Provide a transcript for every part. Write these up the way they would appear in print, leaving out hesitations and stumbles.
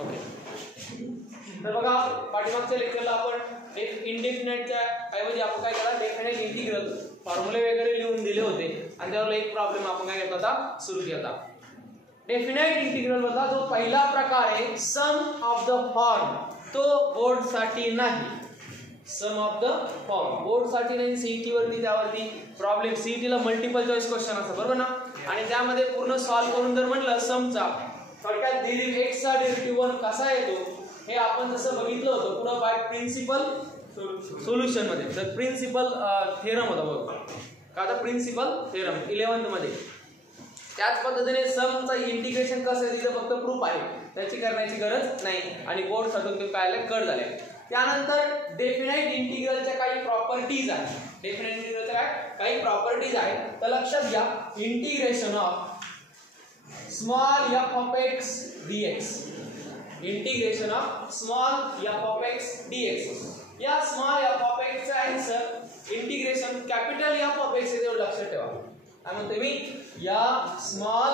Okay, तर बघा पाठीमागच्या लेक्चरला आपण एक इंडेफिनाइटच्या ऐवजी आपण काय केला, डेफिनाइट इंटिग्रल फॉर्म्युले वगैरे लिहून दिले होते आणि त्यावर एक प्रॉब्लेम आपण काय केला होता, सुरू केला. डेफिनाइट इंटिग्रल मधला जो पहिला प्रकार आहे सम ऑफ द फॉर्म, तो बोर्ड साठी नाही. सम ऑफ द फॉर्म बोर्ड साठी नाही, सीईटी वरती त्यावरती प्रॉब्लेम, सीईटी ला मल्टिपल चॉईस क्वेश्चन असतात बरोबर ना, आणि त्यामध्ये पूर्ण सॉल्व्ह करून जर म्हटलं समचा थोडक्यात x चा डेरिव्हेटिव्ह 1 कसा येतो हे आपण जसं बघितलं होतं पुढे बाय प्रिन्सिपल सोल्युशन मध्ये. तर प्रिन्सिपल थेरम होता बघा का, आता प्रिन्सिपल थेरम 11th मध्ये. त्याच पद्धतीने समचा इंटिग्रेशन कसं आहे तिथे फक्त प्रूफ आहे, त्याची करण्याची गरज नाही आणि बोर्ड साठी ते काय कट झाले. त्यानंतर डेफिनाइट इंटिग्रलच्या काही प्रॉपर्टीज आहेत. डेफिनाइट इंटिग्रलच्या काही प्रॉपर्टीज आहेत तर लक्षात घ्या. Integration of small f of x dx, integration of small f of x dx. या स्मॉल f of x चा answer integration capital f of x हे लक्षात ठेवा. काय म्हणते मी, या स्मॉल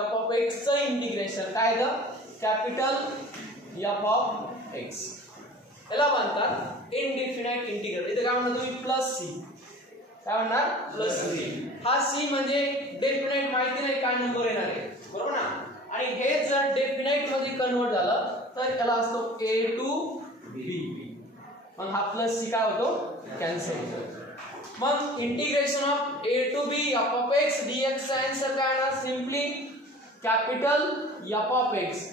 f of x चं इंटिग्रेशन काय the capital f of x, याला म्हणतात इनडिफिनाइट इंटिग्रल. इथे काय म्हणतात तुम्ही, प्लस सी. काय म्हणणार, प्लस सी. हा सी म्हणजे डेफिनाइट माहिती नाही काय नंबर येणार आहे बरोबर ना, आणि हे जर डेफिनाइट मध्ये कन्वर्ट झालं तर त्याला असतो a to b. मग हा प्लस सी काय होतो, कॅन्सल होतो. मग integration of a to b f of x dx चा आन्सर काय येणार, simply capital f of x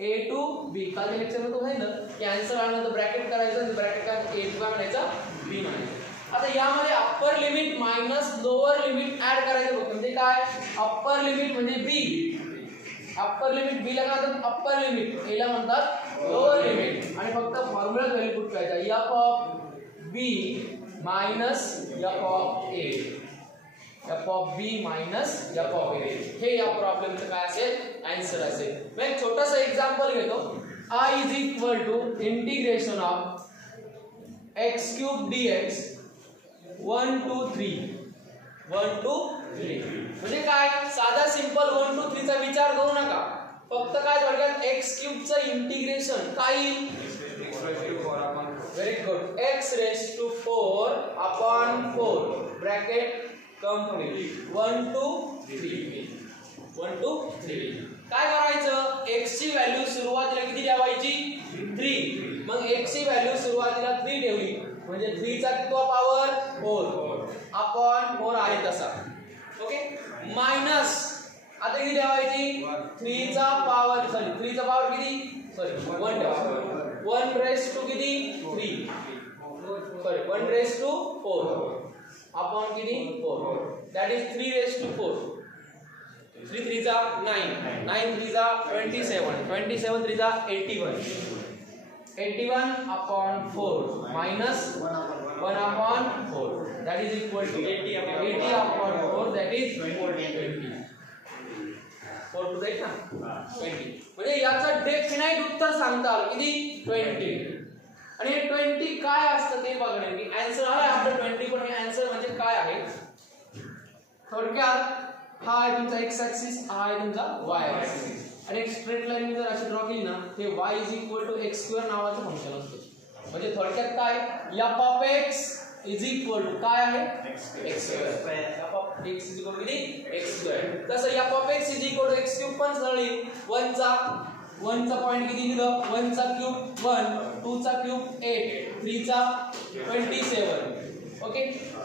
a to b. काल लेक्चर मध्ये तो सांगितलं की आन्सर आला तर ब्रॅकेट करायचं आणि ब्रॅकेट काय a to काय म्हणायचा, b म्हणायचं. आता यामध्ये upper limit minus lower limit add करायचं बघ. म्हणजे काय, अप्पर लिमिट म्हणजे b, अप्पर लिमिट b ला काय म्हणतात, अप्पर लिमिट, a ला म्हणतात लोअर लिमिट, आणि फक्त फॉर्म्युला व्हॅल्यू पुट करायचा f of b minus f of a, f of b minus f of a. हे या प्रॉब्लेमचं काय असेल, आन्सर असेल. मी एक छोटासा एक्झाम्पल घेतो. I is equal to integration of x cube dx 1 to 3, 1 to 3. म्हणजे काय, साधा सिंपल 1 to 3 चा विचार करू नका. फक्त काय थोडक्यात x क्यूब चं इंटिग्रेशन काय येईल, very good, x raise to 4 upon 4 bracket complete 1 to 3, 1 to 3. काय करायचं, x ची व्हॅल्यू सुरुवातीला किती ठेवायची, 3. मग x ची व्हॅल्यू सुरुवातीला 3 ठेवली म्हणजे 3 चा किती पॉवर 4 अपॉन 4 आहे तसा. ओके, मायनस आता किती ठेवायची, 3 चा पॉवर 3 चा पॉवर किती, 1 ठेवा. 1 रेज टू किती 3, 1 रेज टू 4 अपॉन किती 4, दॅट इज 3 रेज टू 4. 3 3 चा 9, 9 3 चा 27, 27 3 चा 81, 81 upon 4 minus 1 upon 4, that is equal to 80 upon 4, that is 20. 4 to the 20. म्हणजे याचा डेफिनाइट उत्तर सांगता आलं किती, 20. आणि हे 20 काय असतं ते बघणे की आन्सर आला आफ्टर 20, पण हे आन्सर म्हणजे काय आहे. थोडक्यात हा आहे तुमचा x ऍक्सिस, हा आहे तुमचा y ऍक्सिस, आणि एक स्ट्रेट लाईन जर अशी ड्रॉ केली ना, हे y is equal to x square नावाचं फंक्शन असतं. म्हणजे थोडक्यात काय, f of x is equal to काय आहे, x square. f of x is equal to x square. तसं f of x is equal to x cube पण सरळ 1 चा पॉइंट किती दिलं, 1 चा क्यूब 1, 2 चा क्यूब 8, 3 चा 27, ओके,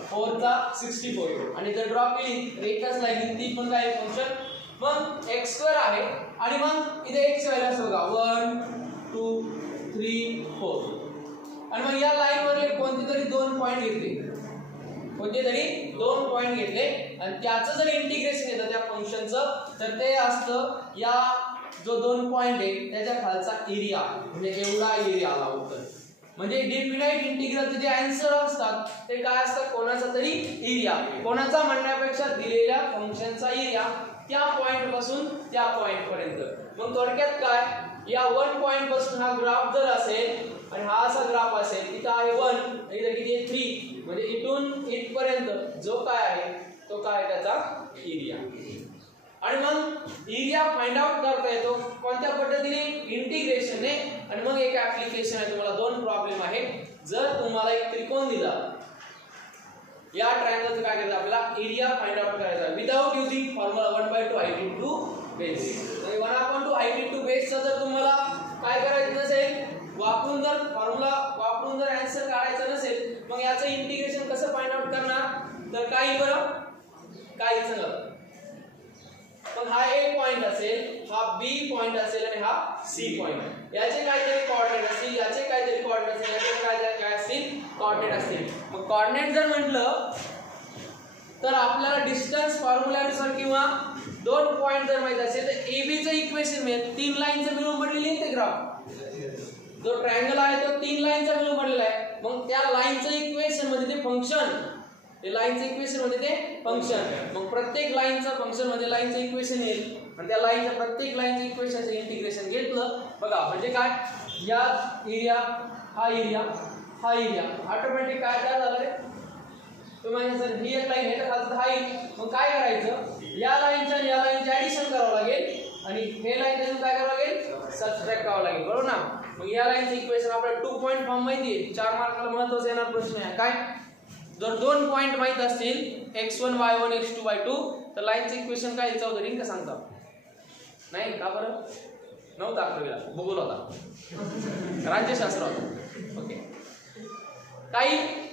4 चा 64, आणि जर ड्रॉ केली एकच लाईन ती पण काय फंक्शन. मग x स्क्वेअर आहे आणि मग इथे x व्हॅल्यू असते बघा 1 2 3 4, आणि मग या लाईन वरले कोणते तरी 2 पॉइंट घेतले, कोणते तरी 2 पॉइंट घेतले आणि त्याचं जर इंटिग्रेशन येतं त्या फंक्शनचं, तर ते असतं या जो 2 पॉइंट आहे त्याच्या खालचा एरिया, म्हणजे एवढा एरिया आला उत्तर. म्हणजे डेफिनाइट इंटिग्रलचे जे आन्सर असतात ते काय असतात, कोणाचा तरी एरिया, कोणाचा म्हणण्यापेक्षा दिलेल्या फंक्शनचा एरिया त्या पॉइंट पासून त्या पॉइंट पर्यंत. मग थोडक्यात काय, या 1 पॉइंट पासून हा ग्राफ जर असेल आणि हा असा ग्राफ असेल, इथं आहे 1, इथं किती आहे 3, म्हणजे इथून इथपर्यंत जो काय आहे तो काय त्याचा एरिया. आणि मग एरिया फाइंड आउट करता येतो कोणत्या पद्धतीने, ऍप्लिकेशन आहे, तुम्हाला दोन प्रॉब्लेम आहे. जर तुम्हाला एक त्रिकोण दिला, या ट्रायंगलचं काय करायचं आपल्याला एरिया फाइंड आउट करायचा without using formula 1/2 height into base. तर 1/2 height into base चा जर तुम्हाला काय करायचं नसेल, वापरून जर फॉर्म्युला वापरून जर आन्सर काढायचा नसेल, मग याचं इंटिग्रेशन कसं फाइंड आउट करणार, तर काय बरं काय सांगा. पण हा A पॉइंट असेल, हा B पॉइंट असेल आणि हा C पॉइंट, याचे काहीतरी कोऑर्डिनेट असतील, याचे काहीतरी कोऑर्डिनेट असतील, याचे काय असतील कोऑर्डिनेट असतील. मग कोऑर्डिनेट जर म्हटलं तर आपल्याला डिस्टन्स फॉर्म्युल्यानुसार किंवा दोन पॉइंट जर माहित असेल तर AB चं इक्वेशन मिळेल, तीन लाईनचं मिळून बनलेली आहे ते ग्राफ. जो ट्रायंगल आहे तो तीन लाईनचा मिळून बनलेला आहे. मग त्या लाईनचं इक्वेशन मध्ये ते फंक्शन, ते लाईनचं इक्वेशन मध्ये ते फंक्शन, मग प्रत्येक लाईनचं फंक्शन मध्ये लाईनचं इक्वेशन येईल आणि त्या लाईनच्या प्रत्येक लाईनचं इक्वेशनचं इंटिग्रेशन घेतलं बघा म्हणजे काय, या एरिया हा एरिया हा एरिया ऑटोमॅटिक काय काय झालं रे, तुम्ही म्हणता सर ही एक लाईन आहे तर खालचं हा येईल. मग काय करायचं, या लाईनच्या आणि या लाईनचे ऍडिशन करावं लागेल आणि हे लाईन त्यातून काय करावं लागेल, सबट्रॅक्ट करावं लागेल, बरोबर ना. मग या लाईनचं इक्वेशन आपल्याला 2 पॉइंट फॉर्म माहिती आहे, 4 मार्काला महत्त्वाचा येणार प्रश्न आहे काय, जर दोन पॉइंट माहित असतील x1 y1 x2 y2 तर लाईनचं इक्वेशन काय यायचं होतं रिंग का सांगता नाही का, बरं नव्हतं अकरावीला भूगोल होता, राज्यशास्त्र होता. ओके, काही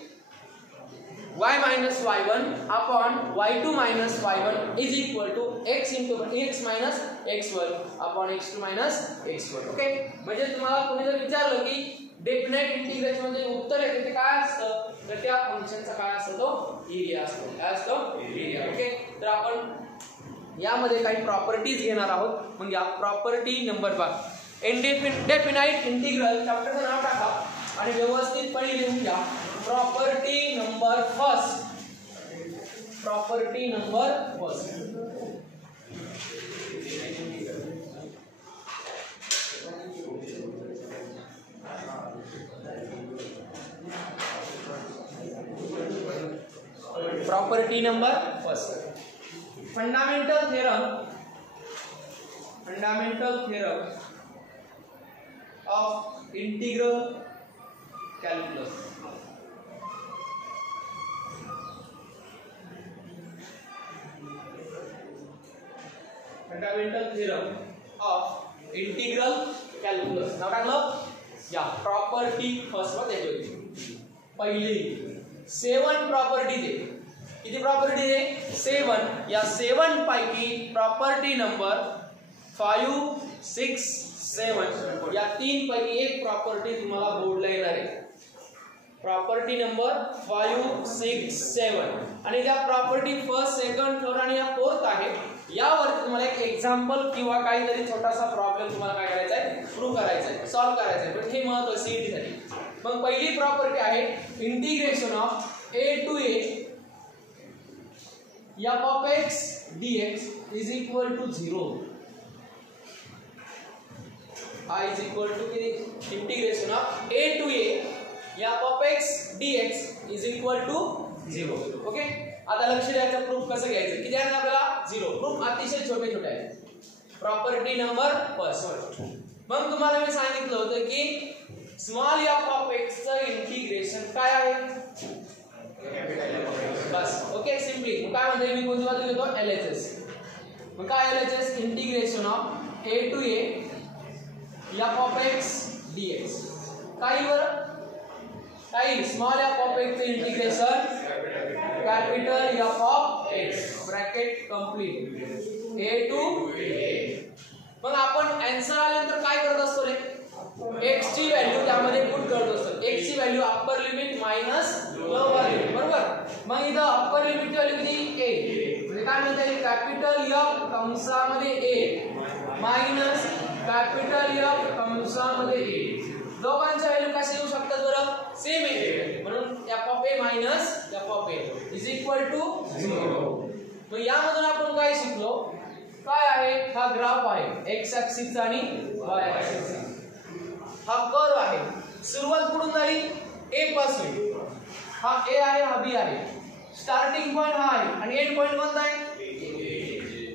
y minus y1 upon y2 minus y1 is equal to x into x minus x1 upon x2 minus x1. Okay, म्हणजे तुम्हाला कोणी जर विचारलं की डेफिनेट इंटिग्रेशन मध्ये उत्तर आहे ते काय असतं, तर त्या फंक्शनचा काय असतो तो एरिया असतो. काय असतो एरिया. ओके, तर आपण यामध्ये काही प्रॉपर्टीज घेणार आहोत. मग या प्रॉपर्टी नंबर 5 इनडेफिनाइट इंटिग्रल चॅप्टरचं नाव टाका आणि व्यवस्थितपणे लिहून घ्या. Property number first, property number first. Property number first, fundamental theorem of integral calculus. Fundamental theorem of integral calculus नाव टाकलं या. प्रॉपर्टी फर्स्ट मध्ये येते पहिली 7 प्रॉपर्टीज आहे. किती प्रॉपर्टीज आहे 7. या 7 पैकी प्रॉपर्टी नंबर 5, 6, 7 या 3 पैकी एक प्रॉपर्टी तुम्हाला बोर्डला येणार आहे. प्रॉपर्टी नंबर 5, 6, 7 आणि त्या प्रॉपर्टी फर्स्ट, सेकंड, थर्ड आणि या फोर्थ आहे. यावर तुम्हाला एक एक्झाम्पल किंवा काहीतरी छोटासा प्रॉब्लेम तुम्हाला काय करायचा आहे, प्रूव्ह करायचा आहे, सॉल्व्ह करायचा आहे. पण हे महत्त्वाचं सीईटी साठी. मग पहिली प्रॉपर्टी आहे integration of a to a f of x dx is equal to 0. I is equal to integration of a to a f of x dx is equal to 0. Okay, आता लक्ष द्यायचं proof कसं घ्यायचं. किती आहे आपल्याला 0. Proof अतिशय छोटे छोटे आहे. Property number first. मग तुम्हाला मी सांगितलं होतं की स्मॉल f of x चं इंटिग्रेशन काय आहे बस. ओके, सिंपली काय म्हणते मी कोणती बाजू घेतो LHS. मग काय LHS integration of a to a f of x dx. काही बरं काही स्मॉल f of x चं integration capital f of x bracket complete a to a. मग आपण आन्सर आल्यानंतर काय करत असतो रे, x ची व्हॅल्यू त्यामध्ये पुट करत असतो. x ची value upper limit minus lower limit, बरोबर. मग इथं अप्पर लिमिटची व्हॅल्यू किती a, म्हणजे काय म्हणता येईल capital F कंसामध्ये a minus capital F कंसामध्ये a. दोघांच्या व्हॅल्यू कशा येऊ शकतात बरं, सेम आहे. म्हणून f of a minus f of a is equal to 0. मग यामधून आपण काय शिकलो, काय आहे हा ग्राफ आहे x ऍक्सिस आणि y ऍक्सिस. हा कर्व आहे. सुरुवात कुठून झाली a पासून. हा a आहे, हा b आहे. स्टार्टिंग पॉइंट हा आहे आणि एंड पॉइंट कोणता आहे.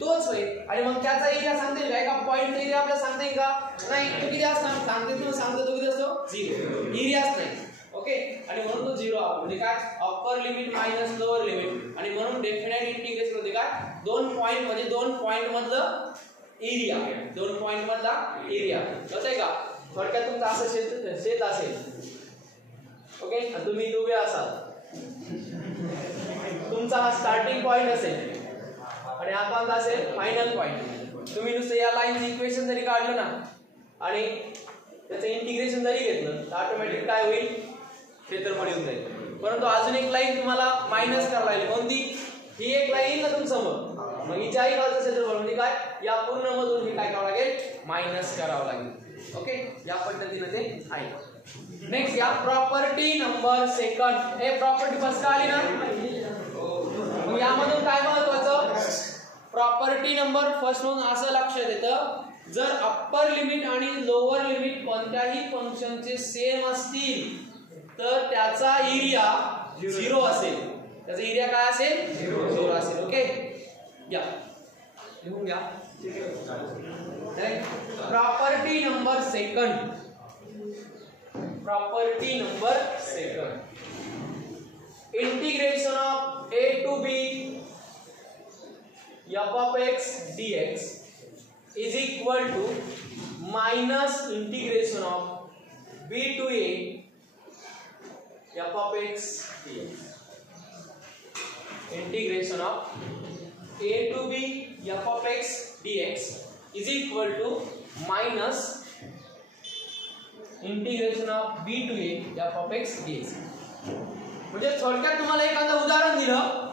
तोच होईल आणि मग त्याचा एरिया सांगता येईल का? एका पॉईंटचा एरिया आपल्याला सांगता येईल का? नाही. तो किती असणार सांगते तो किती असतो 0 एरियाच नाही. ओके आणि म्हणून तो 0 आहे. म्हणजे काय upper limit minus lower limit आणि म्हणून डेफिनेट इंटिग्रेशन होते काय दोन पॉइंट म्हणजे दोन पॉइंट मधलं एरिया दोन पॉइंट मधला एरिया कळतंय का? थोडक्यात तुमचं असं शेत असेल. ओके तुम्ही उभे असाल तुमचा हा स्टार्टिंग पॉइंट असेल आणि हा कोणता असेल फायनल पॉइंट. तुम्ही नुसतं या लाईन इक्वेशन जरी काढलं ना आणि त्याचं इंटिग्रेशन जरी घेतलं तर ऑटोमॅटिक काय होईल क्षेत्रफळ येऊन जाईल. परंतु अजून एक लाईन तुम्हाला मायनस करायला लागेल. कोणती? ही एक लाईन येईल ना तुमच्यासमोर मग हिच्याही बाजूचं क्षेत्रफळ म्हणजे काय या पूर्ण मधून हे काय करावं लागेल मायनस करावं लागेल. ओके या पद्धतीने ते आहे. नेक्स्ट या प्रॉपर्टी नंबर सेकंड. हे प्रॉपर्टी फर्स्ट का आली ना मग यामधून काय महत्वाचं प्रॉपर्टी नंबर फर्स्ट म्हणून असं लक्षात येतं जर अप्पर लिमिट आणि लोअर लिमिट कोणत्याही फंक्शनचे सेम असतील तर त्याचा एरिया 0 असेल. त्याचा एरिया काय असेल 0 असेल. ओके या लिहून घ्या. Property number second. Property number second integration of a to b f of x dx is equal to minus integration of b to a f of x dx. Integration of a to b f of x dx is equal to minus integration of b to a f of x dx. म्हणजे थोडक्यात तुम्हाला एखादं उदाहरण दिलं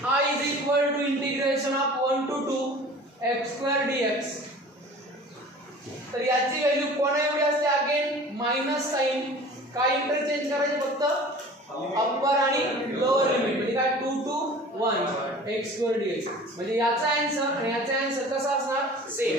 हा is equal to integration of 1 to 2 x² dx तर याची value कोणा एवढी असते अगेन मायनस साइन काय इंटरचेंज करायचे फक्त अप्पर आणि लोअर लिमिट म्हणजे काय 2 to 1 x² dx म्हणजे याचा आन्सर आणि याचा आन्सर कसा असणार सेम.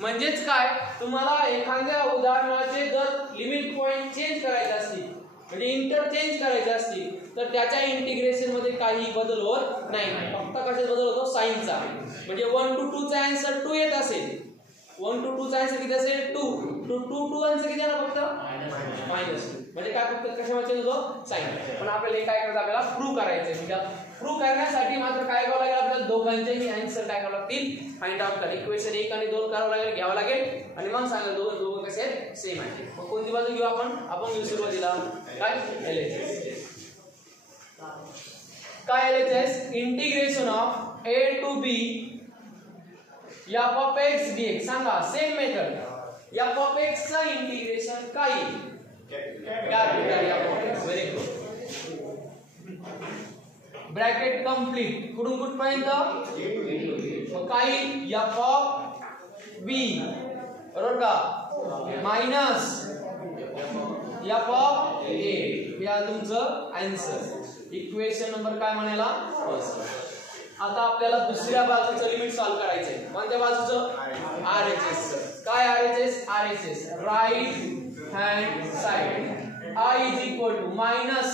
म्हणजेच काय तुम्हाला एखाद्या उदाहरणाचे जर लिमिट पॉइंट चेंज करायचे असतील म्हणजे इंटरचेंज करायचे असतील तर त्याच्या इंटिग्रेशन मध्ये काही बदल होत नाही. फक्त कशात बदल होतो साइनचा. म्हणजे 1 to 2 चा आन्सर 2 येत असेल 1 to 2 चा आन्सर किती असेल 2 to 2 to आन्सर किती आला फक्त -2 म्हणजे काय फक्त कशामध्ये चेंज होतो साइन. पण आपल्याला हे काय करायचं आपल्याला प्रूव्ह करायचं म्हणजे प्रूव्ह करण्यासाठी मात्र काय करावं लागेल आपल्याला दोघांचेही आन्सर काय करावं लागतील फाइंड आउट करा. इक्वेशन 1 आणि 2 करावं लागेल घ्यावं लागेल आणि मग सांगायला दोघं कसे सेम आहे. मग कोणती बाजू घेऊ आपण घेऊ सुरुवातीला काय LHS. काय LHS integration of a to b f of x dx सांगा same method f of x चा इंटिग्रेशन काय capital f of x. Very good. Bracket complete कुठून कुठपर्यंत मग काय f of b बरोबर का मायनस f of a या तुमचं आन्सर. इक्वेशन नंबर काय म्हणाला फर्स्ट. आता आपल्याला दुसऱ्या बाजूचं लिमिट सॉल्व करायचंय. कोणत्या बाजूचं RHS. काय RHS right hand side I is equal to minus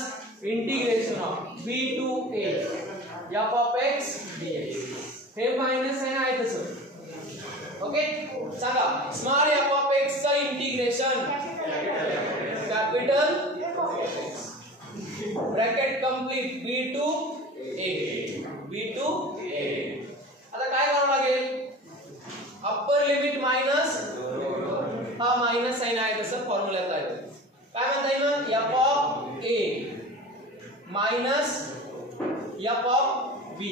integration of b to a f of x dx. हे मायनस साइन आहे तसं. ओके सांगा स्मॉल f of x चा integration capital x bracket complete b to a आता काय करावं लागेल upper limit minus हा मायनस साइन आहे तसं फॉर्म्युल्यात आहे. काय म्हणता येईल मग f of a minus f of b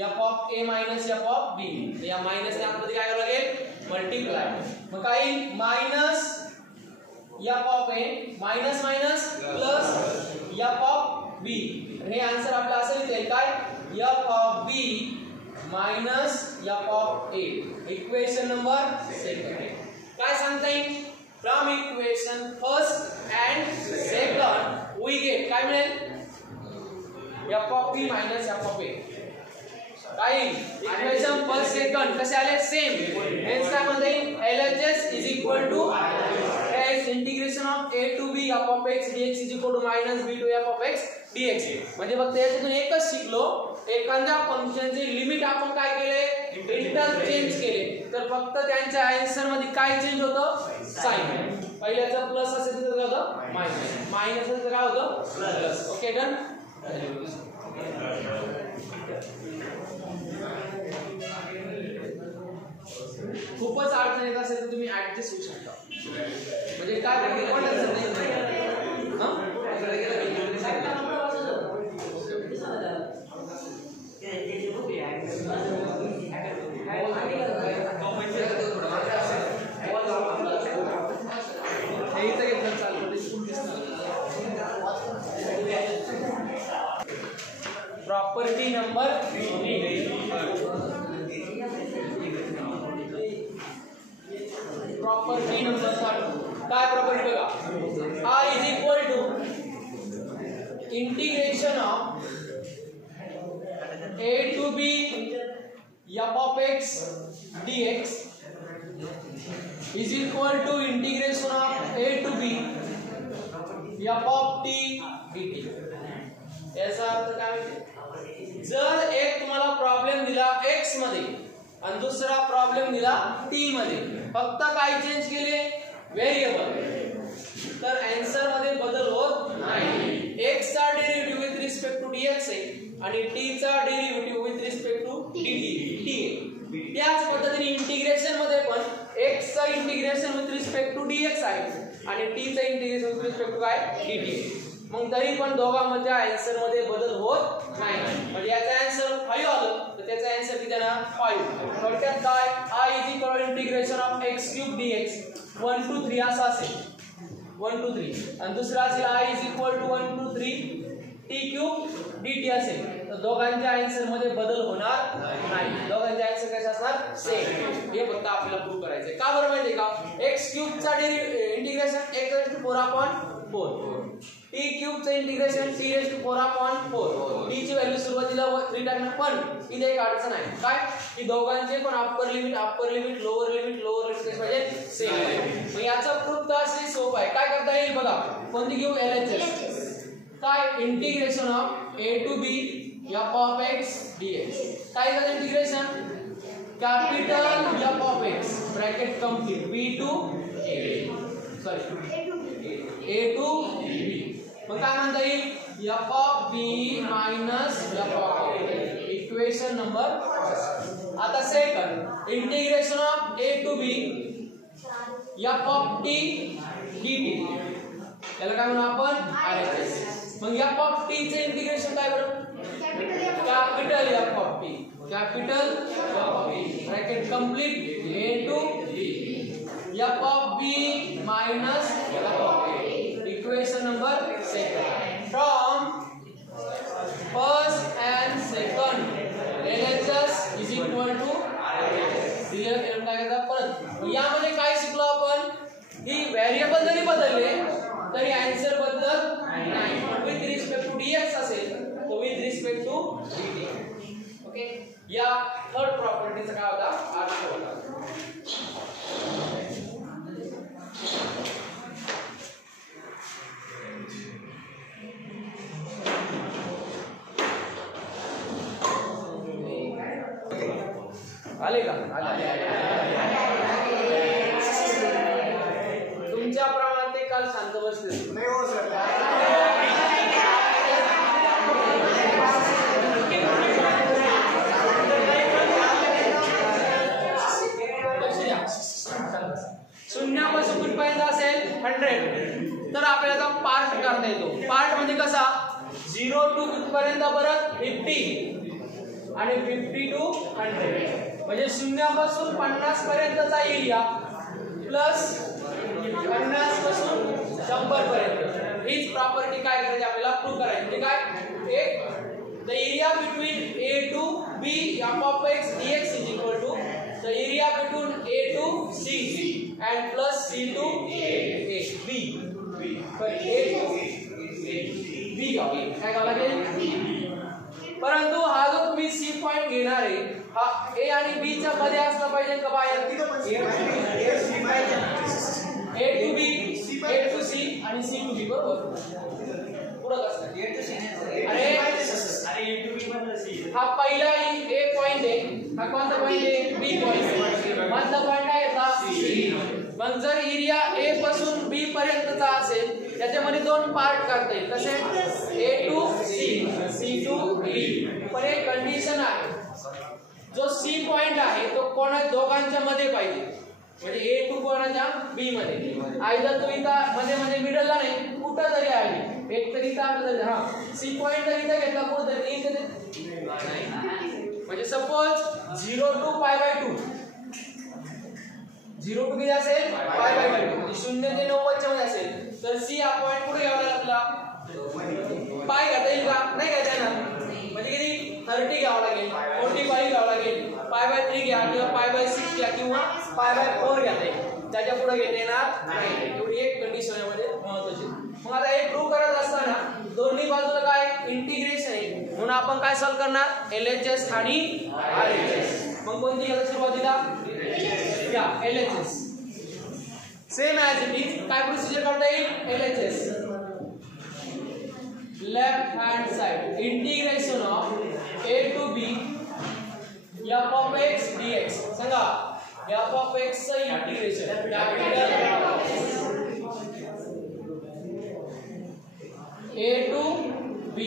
f of a minus f of b या मायनस ने आतमध्ये काय करावं लागेल मल्टिप्लाय. मग काय minus f of a minus minus plus f of b हे आन्सर आपला असेल ते काय f of b minus f of a. Equation number second. काय सांगता येईल from equation first and second we get काय मिळेल f of b minus f of a. काय इक्वेशन फर्स्ट सेकंड कसे आले सेम. हेच काय म्हणता येईल LHS is equal to s integration of a to b f of x dx is equal to minus b to f of x dx. म्हणजे फक्त याच्यातून एकच शिकलो एखाद्या फंक्शनचे लिमिट आपण काय केले इंटरचेंज केले तर फक्त त्यांच्या आन्सर मध्ये काय चेंज होतं साइन पहिल्याचं प्लस असेल तर काय होतं मायनस मायनस असेल तर काय होतं प्लस ओके डन खूपच अडचण येत असेल तर तुम्ही ऍडजस्ट होऊ शकता म्हणजे काय प्रॉपर्टी नंबर 3 प्रॉपर्टी नंबर 3 काय प्रॉपर्टी बघा r is equal to integration of a to b f of x dx is equal to integration of a to b f of t dt याचा अर्थ काय म्हणजे जर एक तुम्हाला प्रॉब्लेम दिला x मध्ये आणि दुसरा प्रॉब्लेम दिला t मध्ये फक्त काय चेंज केले व्हेरिएबल तर आन्सर मध्ये बदल होत नाही x चा derivative with respect to dx आहे आणि t चा derivative with respect to dt t त्याच पद्धतीने इंटिग्रेशन मध्ये पण x चा integration with respect to dx आहे आणि t चा इंटिग्रेशन विथ रिस्पेक्ट टू काय dt मग तरी पण दोघांमध्ये आन्सर मध्ये बदल होत नाही म्हणजे याचा आन्सर 5 आलं तर त्याचा आन्सर किती येणार 5 थोडक्यात काय i is equal integration of x³ dx 1 to 3 असा असेल 1 to 3 आणि दुसरा असेल i is equal to 1 to 3 t³ dt असेल तर दोघांच्या आन्सर मध्ये बदल होणार नाही दोघांचे आन्सर कसे असणार सेम हे फक्त आपल्याला प्रूव्ह करायचं का बरं माहिती का x³ चा इंटिग्रेशन x⁴/4 t क्यूब चे इंटिग्रेशन t⁴/4 t ची व्हॅल्यू सुरुवातीला 3 टाकणार पण इथे एक अडचण आहे काय की दोघांचे पण अप्पर लिमिट लोअर लिमिट म्हणजे सेम आहे मग याचा प्रूफ तर असे सोपं आहे काय करता येईल बघा कोणती घेऊ LHS काय integration of a to b f of x dx काय करायचं integration capital f of x bracket complete b to a to b मग काय म्हणता येईल f of b minus f of a equation number आता second integration of a to b f of t dt याला काय म्हणू आपण RHS मग f of t चे इंटिग्रेशन काय बरं capital f of t capital f of t bracket complete a to b f of b minus f of a equation number second from first and second LHS is equal to दिलेलं केलं काय करता परत यामध्ये काय शिकलो आपण ही variable जरी बदलले तरी आन्सर बदलत नाही पण विथ रिस्पेक्ट टू dx असेल तर with respect to dt okay या थर्ड प्रॉपर्टीचा काय होता अर्थ होता आले का तुमच्या प्रमाणात ते काल शांत बसले नाही हो सर शून्यापासून कुठपर्यंत असेल 100 तर आपल्याला पार्ट करता येतो पार्ट म्हणजे कसा 0 to कुठपर्यंत परत 50 आणि 50 to 100 म्हणजे शून्यापासून 50 पर्यंतचा एरिया प्लस 50 पासून 100 पर्यंत हीच प्रॉपर्टी काय करायची आपल्याला प्रूव्ह करायची म्हणजे काय एक the area between a to b f of x dx is equal to the area between a to c and plus c to a b per a to b काय करावं लागेल परंतु हा जो तुम्ही सी पॉइंट घेणार आहे हा ए आणि बी च्या मध्ये असला पाहिजे का बाहेर A to B A to C आणि सी टू बी बरोबर पुढे कसं ए टू सी अरे ए टू बी मधला सी हा पहिला ए पॉइंट आहे हा कोणता पॉइंट मग जर एरिया ए पासून बी पर्यंतचा असेल त्याच्यामध्ये दोन पार्ट करता येईल कसे ए टू सी सी टू बी. पण एक कंडिशन आहे जो सी पॉइंट आहे तो कोणा दोघांच्या मध्ये पाहिजे म्हणजे ए टू कोणाच्या बी मध्ये आयदर तो इथं मध्ये मध्ये मिडलला नाही कुठं तरी आहे एक तरी इथं हा सी पॉइंट जर इथं घेतला कुठं तरी इथे म्हणजे सपोज 0 to π/2 0 टू किती असेल π/2 0 ते 90 च्या मध्ये असेल तर सी हा पॉइंट कुठे घ्यावा लागला पाय घेता येईल का नाही घेता येणार म्हणजे किती 30 घ्यावं लागेल 45 घ्यावं लागेल π/3 घ्या किंवा π/6 घ्या किंवा π/4 घ्या त्याच्या पुढे घेता येणार नाही एवढी एक कंडिशन यामध्ये महत्त्वाची. मग आता हे प्रूव्ह करत असताना दोन्ही बाजूला काय इंटिग्रेशन आहे म्हणून आपण काय सॉल्व करणार LHS आणि RHS. मग कोणती घ्यायला सुरुवातीला या LHS same as it is काय प्रोसिजर करता येईल LHS left hand side integration of a to b f of x dx सांगा f of x चं इंटिग्रेशन a to b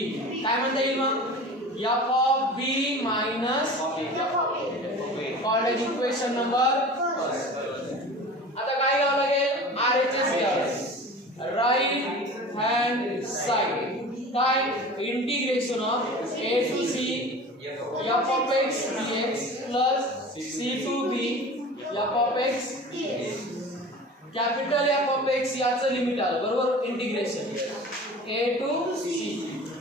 काय म्हणता येईल मग f of b minus called as equation number first. आता काय घ्यावं लागेल RHS घ्यावं राइट हँड साइड काय integration of a to c f of x dx plus c to b f of x capital f of x याचं limit आलं बरोबर integration a to c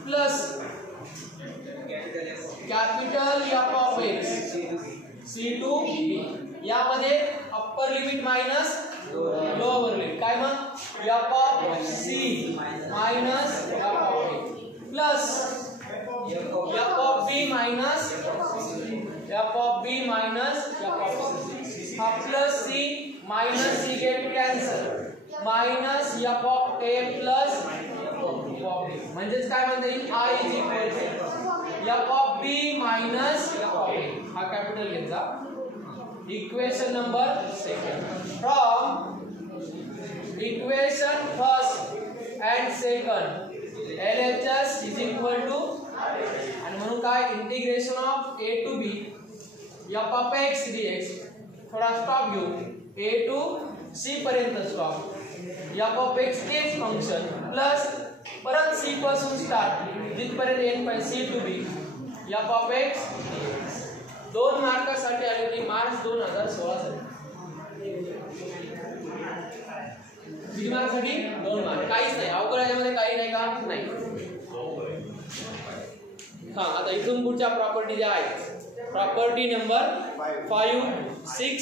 plus capital f of x c to b यामध्ये upper limit minus lower limit काय मग f of c minus f of a plus f of b minus f of b minus f of c हा plus c minus c get cancel minus f of a plus f of b म्हणजेच काय म्हणता येईल I is equal to f of b minus f of a हा capital घ्यायचा. Equation number second from equation first and second LHS is equal to आणि म्हणून काय integration of a to b f of x dx थोडा stop घेऊ a to c पर्यंत stop f of x तेच function plus परत c पासून start जिथपर्यंत एंड पाहिजे c to b f of x 2 मार्कासाठी आली होती मार्च 2016 साठी किती मार्कसाठी 2 मार्क काहीच नाही अवघड याच्यामध्ये काही नाही का नाही. हा आता इथून पुढच्या प्रॉपर्टी ज्या आहेत प्रॉपर्टी नंबर 5 6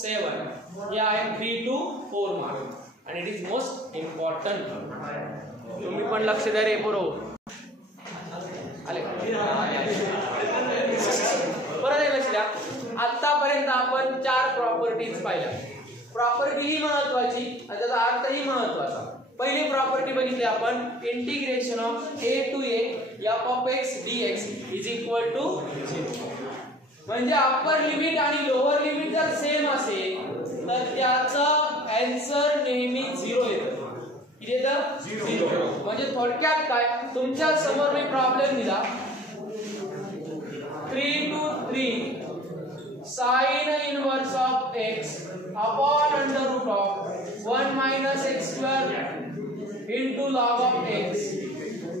7 या आहे 3 to 4 मार्क आणि इट इज मोस्ट इम्पॉर्टंट. तुम्ही पण लक्ष द्या रे पोरो आले परत एक लक्ष द्या. आतापर्यंत आपण 4 प्रॉपर्टीज पाहिल्या. प्रॉपर्टी ही महत्वाची आणि त्याचा अर्थही महत्वाचा. पहिली प्रॉपर्टी बघितली आपण integration of a to a f of x dx is equal to 0 म्हणजे अप्पर लिमिट आणि लोअर लिमिट जर सेम असेल तर त्याचा आन्सर नेहमी 0 येतो. किती येतं 0 म्हणजे थोडक्यात काय तुमच्या समोर मी प्रॉब्लेम दिला 3 to 3 sin inverse of x upon under root of 1 minus x square into log of x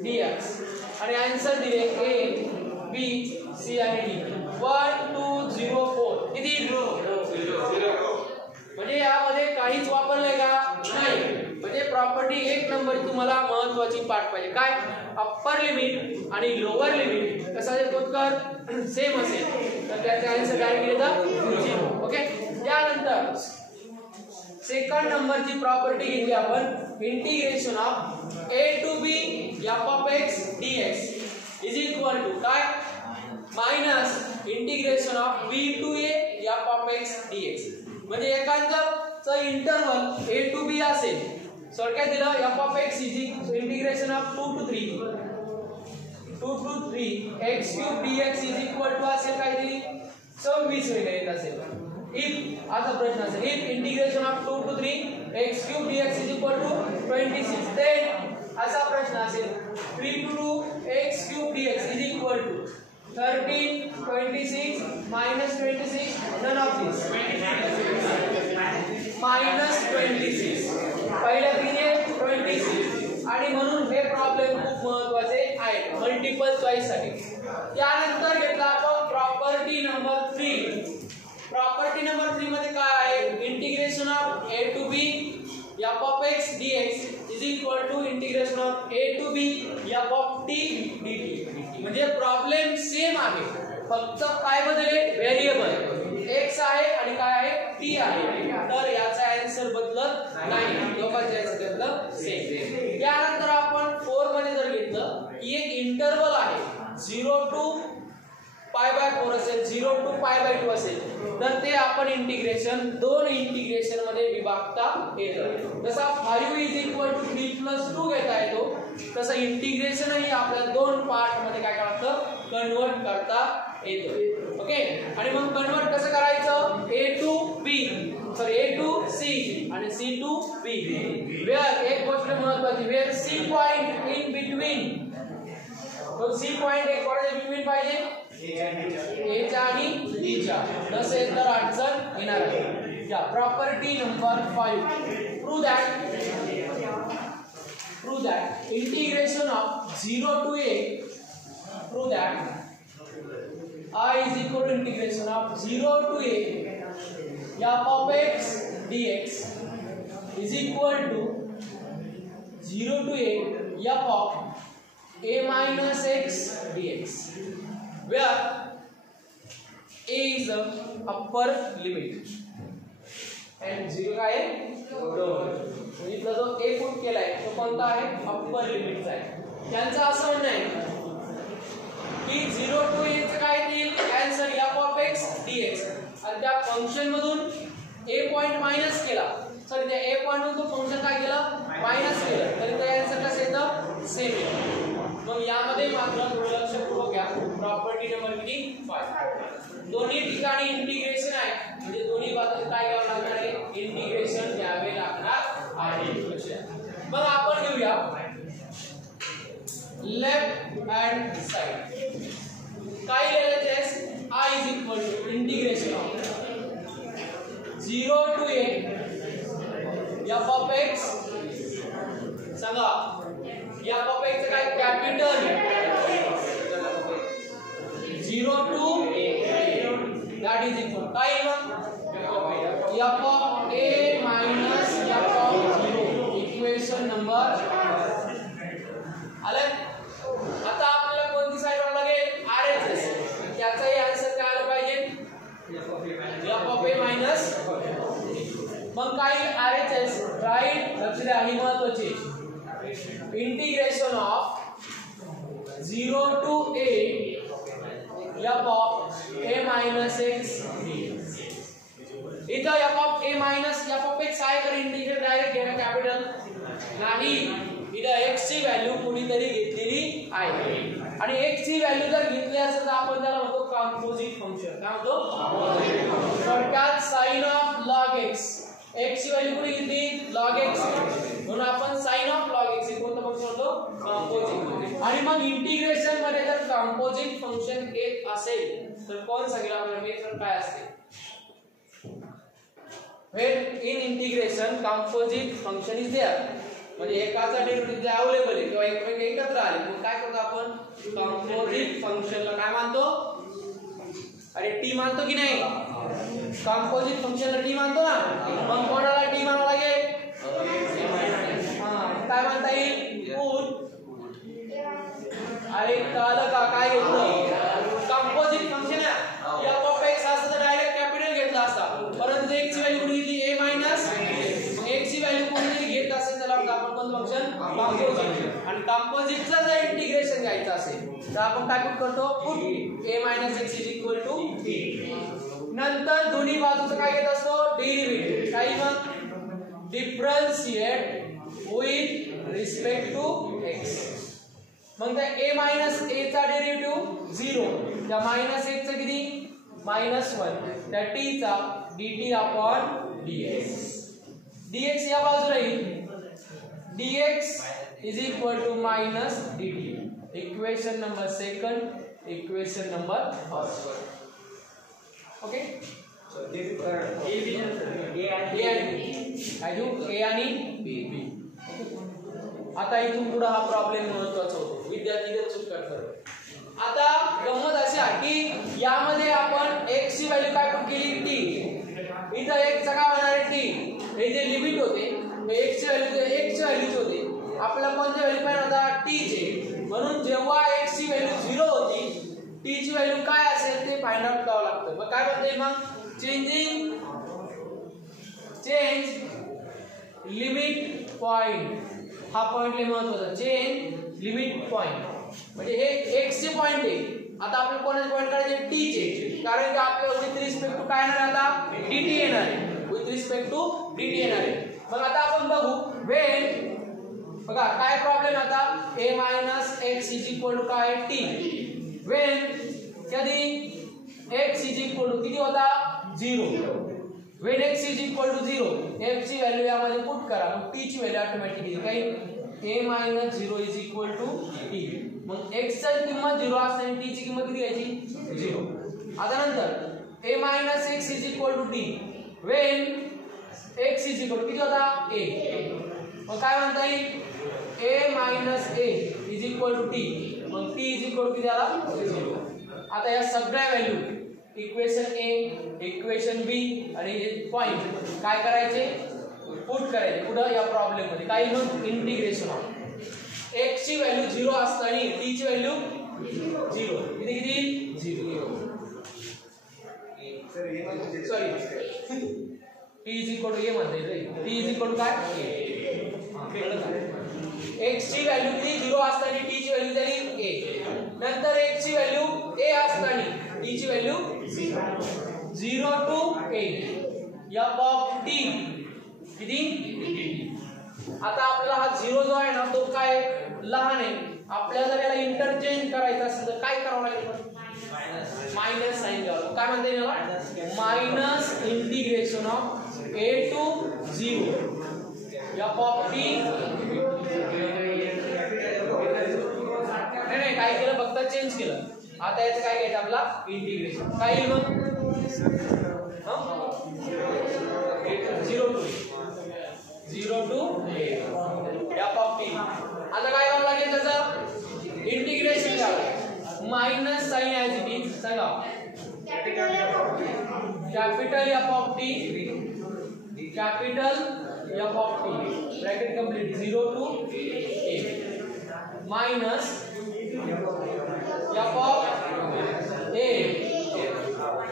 dx आणि आन्सर दिले a b c आणि d 1 2 0 4 किती 0 म्हणजे यामध्ये काहीच वापरलंय का नाही. म्हणजे प्रॉपर्टी 1 नंबर तुम्हाला महत्वाची पाठ पाहिजे काय अप्पर लिमिट आणि लोअर लिमिट कसा कर सेम असेल तर त्याचा आन्सर डायरेक्ट येतं 0. ओके त्यानंतर सेकंड नंबरची प्रॉपर्टी घेतली आपण integration of a to b f of x dx is equal to काय minus integration of b to a f of x dx म्हणजे एखाद्याचं इंटरवल a to b असेल थोडक्यात दिलं f of x is integration of 2 to 3 x cube dx is equal to असेल काहीतरी 26 वगैरे येत असेल इफ असा प्रश्न असेल if integration of 2 to 3 x cube dx is equal to 26 then असा प्रश्न असेल 3 to 2 x cube dx is equal to 13 26 minus 26 none of this minus 26 पहिल्या तिने 26 आणि म्हणून हे प्रॉब्लेम खूप महत्त्वाचे आहेत मल्टिपल चॉईस साठी. त्यानंतर घेतला आपण प्रॉपर्टी नंबर 3. प्रॉपर्टी नंबर 3 मध्ये काय आहे integration of a to b f of x dx is equal to integration of a to b f of t dt. म्हणजे प्रॉब्लेम सेम आहे फक्त काय बदलले व्हेरिएबल x आहे आणि काय आहे t आहे तर याचा आन्सर बदलत नाही दोघांचे आन्सर बदलत सेम. त्यानंतर आपण 4 मध्ये जर घेतलं की एक इंटरवल आहे 0 to π/4 असेल 0 to π/2 असेल तर ते आपण इंटिग्रेशन दोन इंटिग्रेशन मध्ये विभागता येतं. जसा 5 is equal to 3 plus 2 घेता येतो तसं इंटिग्रेशन ही आपल्याला दोन पार्ट मध्ये काय करतं कन्वर्ट करता येतं. ओके आणि मग कन्वर्ट कसं करायचं a to b sorry a to c आणि c to b वेअर एक गोष्ट महत्त्वाची where c point in between तो c पॉइंट एक कोणाच्या बिटवीन पाहिजे a च्या आणि b च्या नसेल तर अडचण येणार आहे. या property number 5 prove that integration of 0 to a prove that I is equal to integration of 0 to a f of x dx is equal to 0 to a f of a minus x dx where a is the upper limit and 0 काय आहे lower. म्हणजे जो a put केलाय तो कोणता आहे upper लिमिटचा आहे. त्यांचं असं म्हणणं आहे की 0 to a चं काय येईल answer f of x dx आणि त्या फंक्शन मधून a पॉइंट मायनस केला सॉरी त्या a पॉइंट मधून तो फंक्शन काय केलं मायनस केलं तरी ते आन्सर कसं येतं सेम येतं. मग यामध्ये मात्र थोडं लक्षपूर्वक घ्या प्रॉपर्टी नंबर 5 दोन्ही ठिकाणी इंटिग्रेशन आहे म्हणजे दोन्ही बाजूला काय घ्यावं लागणार आहे इंटिग्रेशन घ्यावे लागणार आहे. मग आपण घेऊया लेफ्ट हँड साइड काय लिहायचं आहे I is equal to integration of 0 to a f of x सांगा f of x काय capital 0 to a that is equal काय मग f of a minus f of 0 equation number आले. आता आपल्याला कोणती साइड वापरावी लागेल RHS याचाही आन्सर काय आला पाहिजे f of a minus मग काय RHS राइट लक्ष द्या ही महत्त्वाची integration of 0 to a f of a minus x इथं f of a minus f of x आहे तर इंटिग्रेट डायरेक्ट घेणं कॅपिटल नाही इथं x ची व्हॅल्यू कुणीतरी घेतलेली आहे आणि x ची व्हॅल्यू जर घेतली असेल तर आपण त्याला म्हणतो कंपोजिट फंक्शन काय म्हणतो थोडक्यात sin of log x x ची व्हॅल्यू कुणी घेतली log x म्हणून आपण sin of log x हे कोणतं फंक्शन होतो कंपोजिट. आणि मग इंटिग्रेशन मध्ये जर कंपोजिट फंक्शन येत असेल तर कोण सांगेल आपल्याला मेथड काय असते when in integration composite function is there म्हणजे एकाचा डेरिव्हेटिव्ह अवेलेबल आहे किंवा एकत्र आले मग काय करतो आपण कंपोजिट फंक्शनला काय मानतो अरे टी मानतो की नाही कंपोजिट फंक्शनला टी मानतो ना मग कोणाला टी मानावं लागेल काय म्हणता येईल पुट अरे कळलं का काय घेतलं कंपोजिट फंक्शन आहे f of x असं तर डायरेक्ट कॅपिटल घेतला असता परंतु x ची व्हॅल्यू कुठे घेतली a मायनस मग x ची व्हॅल्यू कोणतरी घेत असेल तर आपण कोणतं फंक्शन कंपोजिट आणि कंपोजिटचं जर इंटिग्रेशन घ्यायचं असेल तर आपण काय करतो put a minus x is equal to b नंतर दोन्ही बाजूचं काय घेत असतो डेरिव्हेटिव्ह काही मग differentiate with respect to x मग त्या a minus a चा डेरिव्हेटिव्ह 0 त्या minus x चा किती -1 त्या t चा dt अपॉन dx. dx या बाजूला येईल, dx is equal to minus dt. Equation number second, equation number first. Okay, A आणि बी. आता इथून पुढे हा प्रॉब्लेम महत्वाचा होतो, विद्यार्थी चूक करतात. आता गंमत अशी आहे की यामध्ये आपण x ची व्हॅल्यू काय केली, t. इथं x चा काय होणार आहे, t. हे जे लिमिट होते x ची व्हॅल्यू होते, आपल्याला कोणती व्हॅल्यू पाहिजे होता, t ची. म्हणून जेव्हा x ची व्हॅल्यू 0 होती, t ची व्हॅल्यू काय असेल ते फाइंड आउट करावं लागतं. मग काय म्हणते, मग चेंज लिमिट पॉइंट. हा पॉइंट लय महत्वाचा, चेंज लिमिट पॉइंट. म्हणजे हे x चे पॉइंट आहे. आता आपण कोणाचे पॉइंट काढायचे, t चे, कारण की आपल्याला विथ रिस्पेक्ट टू काय येणार आहे, आता dt येणार आहे. विथ रिस्पेक्ट टू dt येणार आहे. मग आता आपण बघू व्हेन, बघा काय प्रॉब्लेम आता, a minus x is equal to काय, t. व्हेन कधी x इज इक्वल टू किती होता, 0. When x is equal to 0, f ची व्हॅल्यू यामध्ये पुट करा, मग t ची व्हॅल्यू ऑटोमॅटिकली काही a minus 0 is equal to t. मग x ची किंमत 0 असताना t ची किंमत किती घ्यायची, 0. आता नंतर a minus x is equal to t. When x is equal किती होता, a. मग काय म्हणता येईल, a minus a is equal to t. मग t इज इक्वल किती आला, 0. आता या सगळ्या value equation a, equation b आणि पॉइंट काय करायचे, पुट करायचे पुढे या प्रॉब्लेम मध्ये. काही मग इंटिग्रेशन ऑफ x ची व्हॅल्यू 0 असताना t ची व्हॅल्यू 0. किती 0. Sorry, t is equal to a म्हणते, t इज इक्वल टू काय, x ची व्हॅल्यू किती 0 असताना t ची व्हॅल्यू झाली a. नंतर x ची व्हॅल्यू a असताना t ची value 0 to a. f of t किती, आता आपल्याला हा 0 जो आहे ना तो काय लहान आहे. आपल्याला जर याला इंटरचेंज करायचं असेल तर काय करावं लागेल, मायनस साइन द्यावं. काय म्हणता येईल, minus integration of a to 0 f of t. नाही काय केलं, फक्त चेंज केलं. आता याचं काय घ्यायचं आपला, इंटिग्रेशन. काय येईल मग, 0 टू f ऑफ t. आता काय करावं लागेल, त्याचं इंटिग्रेशन करावं. Minus sign as it is, सांगा capital f of t, capital f of t, bracket complete, 0 to a minus f of a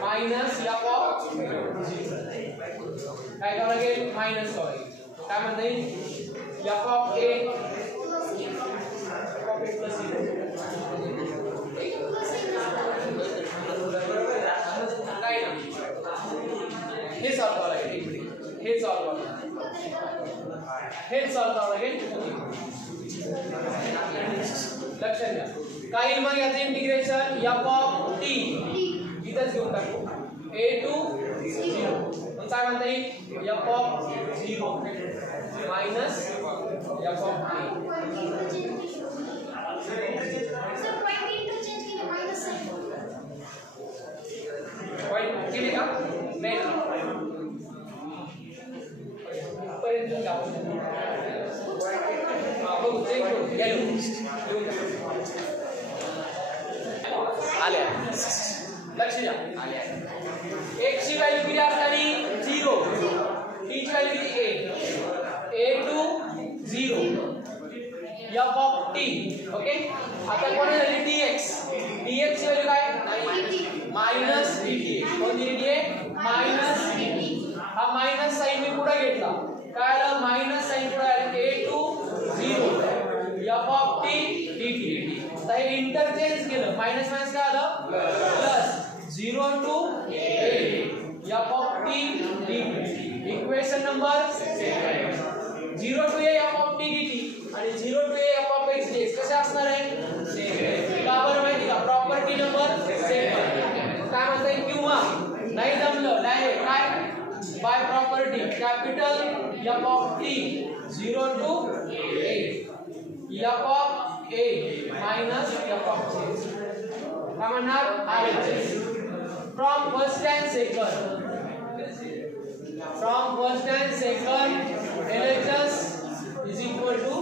minus f of 0. काय करावं लागेल, मायनस करावं. काय म्हणता येईल, f ऑफ a प्लस 0. काय ना हे सॉल्व करावं लागेल, हे सॉल्व करावं लागेल. लक्षात घ्या. काही मग याचं इंटिग्रेशन f ऑफ t इथंच घेऊन टाकू, a टू 0. मग काय म्हणता येईल, f of 0 minus f of t. Point केले का, नाही पर्यंत बघू, चेक करू, आले. लक्ष द्या, x ची व्हॅल्यू किती असताना 0, t ची व्हॅल्यू किती a to 0 f of t. Okay, आता कोण झाली dx, dx ची व्हॅल्यू काय, मायनस dt. कोणती dt आहे, मायनस dt. हा मायनस साइन मी पुढे घेतला, काय आलं, मायनस साइन पुढे आलं, a to 0 f of t dt. तर हे इंटरचेंज केलं, मायनस मायनस काय आलं, plus 0 to a f of t dt. Equation number 0 to a f of t dt आणि 0 to a f of x dx कसे असणार आहे, का बरं माहिती का, प्रॉपर्टी नंबर 7. काय म्हणता येईल, किंवा नाही जमलं डायरेक्ट काय f of t 0 to a, f of a minus f of j. काय म्हणणार RHS from first and second, from first and second LHS is equal to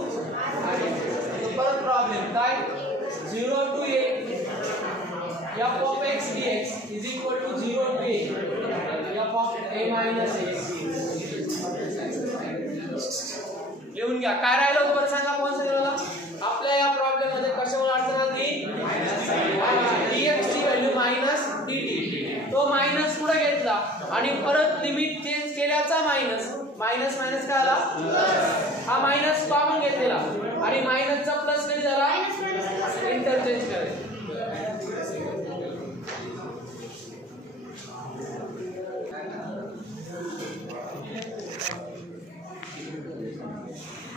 RHS. परत प्रॉब्लेम काय 0 to a f of x dx is equal to 0 to a f of a minus x. लिहून घ्या काय राहिलं होतं बरं सांगा कोण सांगितलं आपल्या या प्रॉब्लेम मध्ये कशामुळे अडचण आली dx ची व्हॅल्यू मायनस dt तो मायनस पुढे घेतला आणि परत लिमिट चेंज केल्याचा मायनस मायनस मायनस काय आला हा मायनस कॉमन घेतलेला आणि मायनसचा प्लस कधी झाला इंटरचेंज करायचं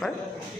काय